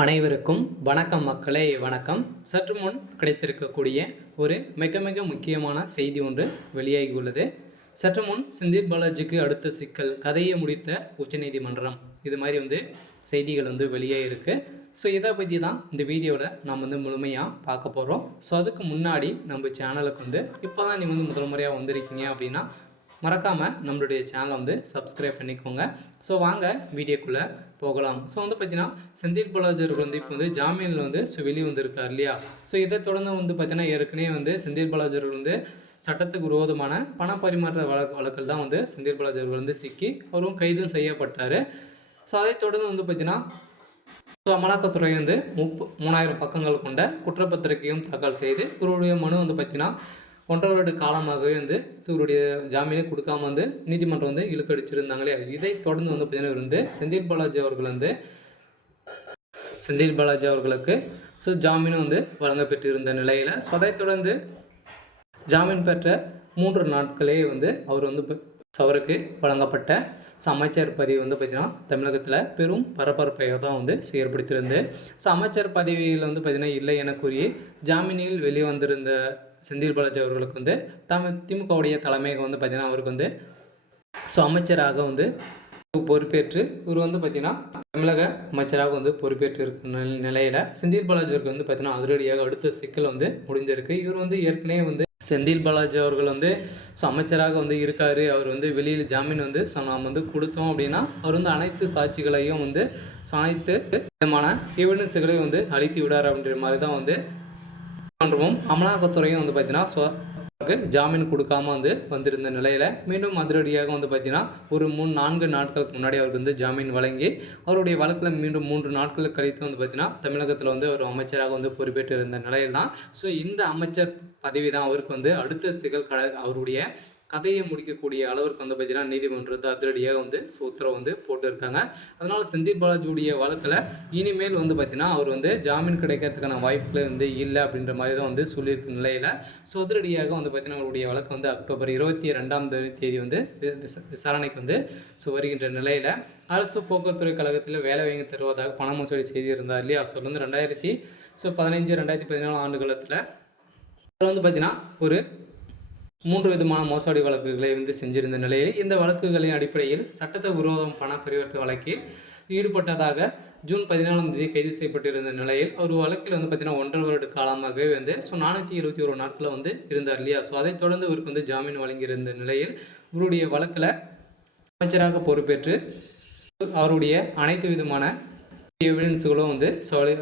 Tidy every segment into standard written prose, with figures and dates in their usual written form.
அனைவருக்கும் வணக்கம் மக்களே, வணக்கம். சற்று முன் கிடைத்திருக்கக்கூடிய ஒரு மிக மிக முக்கியமான செய்தி ஒன்று வெளியாகியுள்ளது. சற்று முன் செந்தில் பாலாஜிக்கு அடுத்த சிக்கல், கதையை முடித்த உச்சநீதிமன்றம், இது மாதிரி செய்திகள் வெளியாகிருக்கு. ஸோ இதை பற்றி தான் இந்த வீடியோவில் நாம் முழுமையாக பார்க்க போகிறோம். ஸோ அதுக்கு முன்னாடி நம்ம சேனலுக்கு இப்போ தான் நீ முதல் முறையாக வந்திருக்கீங்க அப்படின்னா மறக்காமல் நம்மளுடைய சேனலை சப்ஸ்கிரைப் பண்ணிக்கோங்க. ஸோ வாங்க வீடியோக்குள்ளே போகலாம். ஸோ பார்த்தீங்கன்னா செந்தில் பாலாஜி அவர்கள் இப்போ ஜாமீனில் வெளியே வந்திருக்கார் இல்லையா. ஸோ இதை தொடர்ந்து பார்த்தீங்கன்னா ஏற்கனவே செந்தில் பாலாஜி அவர்கள் சட்டத்துக்கு விரோதமான பண பரிமாற்ற வழக்கில் தான் செந்தில் பாலாஜி அவர்கள் சிக்கி அவரும் கைதும் செய்யப்பட்டார். ஸோ அதை தொடர்ந்து பார்த்தீங்கன்னா அமலாக்கத்துறை 3000 பக்கங்கள் கொண்ட குற்றப்பத்திரிகையும் தாக்கல் செய்து இவருடைய மனு பார்த்தீங்கன்னா 1.5 வருட காலமாகவே இவருடைய ஜாமீனை கொடுக்காம நீதிமன்றம் இழுக்கடிச்சிருந்தாங்களே. இதை தொடர்ந்து பார்த்தீங்கன்னா செந்தில் பாலாஜி அவர்களுக்கு ஜாமீனும் வழங்கப்பட்டிருந்த நிலையில் அதை தொடர்ந்து ஜாமீன் பெற்ற 3 நாட்களே அவர் அவருக்கு வழங்கப்பட்ட அமைச்சர் பதவி பார்த்திங்கன்னா தமிழகத்தில் பெரும் பரபரப்பையாக தான் ஏற்படுத்தியிருந்து. அமைச்சர் பதவியில் பார்த்திங்கன்னா இல்லை என கூறி ஜாமீனில் வெளியே வந்திருந்த செந்தில் பாலாஜி அவர்களுக்கு திமுகவுடைய தலைமையை பார்த்திங்கன்னா அவருக்கு அமைச்சராக பொறுப்பேற்று இவர் பார்த்திங்கன்னா தமிழக அமைச்சராக பொறுப்பேற்று இருக்கிற நிலையில் செந்தில் பாலாஜி அவருக்கு பார்த்திங்கன்னா அதிரடியாக அடுத்த சிக்கல் முடிஞ்சிருக்கு. இவர் ஏற்கனவே செந்தில் பாலாஜி அவர்கள் அமைச்சராக இருக்கார். அவர் வெளியில் ஜாமீன் நாம் கொடுத்தோம் அப்படின்னா அவர் அனைத்து சாட்சிகளையும் அனைத்து விதமான எவிடன்ஸுகளையும் அழித்து விடார் அப்படின்ற மாதிரி தான் நீதிமன்றமும் அமலாக்கத்துறையும் பார்த்தீங்கன்னா ஜாமீன் கொடுக்காம வந்திருந்த நிலையில் மீண்டும் அதிரடியாக பார்த்தீங்கன்னா ஒரு 4 நாட்களுக்கு முன்னாடி அவருக்கு ஜாமீன் வழங்கி அவருடைய வழக்கில் மீண்டும் 3 நாட்கள் கழித்து பார்த்தீங்கன்னா தமிழகத்தில் ஒரு அமைச்சராக பொறுப்பேற்று இருந்த நிலையில் தான். ஸோ இந்த அமைச்சர் பதவி தான் அவருக்கு அடுத்த சிக்கல் அவருடைய கதையை முடிக்கக்கூடிய அளவிற்கு பார்த்தீங்கன்னா நீதிமன்றத்தை அதிரடியாக உத்தரவு போட்டிருக்காங்க. அதனால் செந்தில் பாலாஜியுடைய வழக்கில் இனிமேல் பார்த்தீங்கன்னா அவர் ஜாமீன் கிடைக்கிறதுக்கான வாய்ப்புகள் இல்லை அப்படின்ற மாதிரி தான் சொல்லியிருக்க நிலையில் ஸோ அதிரடியாக பார்த்தீங்கன்னா அவருடைய வழக்கு அக்டோபர் 22ஆம் தேதி விசாரணைக்கு வருகின்ற நிலையில் அரசு போக்குவரத்துறை கழகத்தில் வேலை வாங்கி தருவதாக பண மோசடி செய்திருந்தார் இல்லையா. ஸோ 2015 2017 ஆண்டுகளத்தில் பார்த்தீங்கன்னா ஒரு 3 விதமான மோசடி வழக்குகளை செஞ்சிருந்த நிலையில் இந்த வழக்குகளின் அடிப்படையில் சட்டத்தை விரோதம் பண பரிவர்த்தனை வழக்கில் ஈடுபட்டதாக ஜூன் 14ஆம் தேதி கைது செய்யப்பட்டிருந்த நிலையில் ஒரு வழக்கில் பார்த்தீங்கன்னா 1.5 வருட காலமாகவே 471 நாட்களில் இருந்தார் இல்லையா. ஸோ அதை தொடர்ந்து இவருக்கு ஜாமீன் வழங்கியிருந்த நிலையில் இவருடைய வழக்கில் அமைச்சராக பொறுப்பேற்று அவருடைய அனைத்து விதமான எவிடன்ஸுகளும்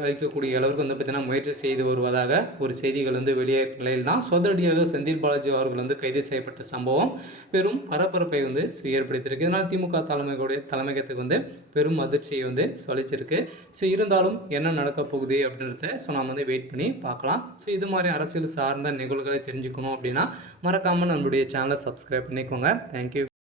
அளிக்கக்கூடிய அளவுக்கு பார்த்தீங்கன்னா முயற்சி செய்து வருவதாக ஒரு செய்திகள் வெளியேற்ற நிலையில் தான் சொதடியாக செந்தில் பாலாஜி அவர்கள் கைது செய்யப்பட்ட சம்பவம் பெரும் பரபரப்பை ஏற்படுத்தியிருக்கு. இதனால் திமுக தலைமையகத்துக்கு பெரும் அதிர்ச்சியை அளிச்சிருக்கு. ஸோ இருந்தாலும் என்ன நடக்க போகுது அப்படின்றத நாம் வெயிட் பண்ணி பார்க்கலாம். ஸோ இது மாதிரி அரசியல் சார்ந்த நிகழ்வுகளை தெரிஞ்சுக்கணும் அப்படின்னா மறக்காமல் நம்மளுடைய சேனலை சப்ஸ்கிரைப் பண்ணிக்கோங்க. தேங்க்யூ.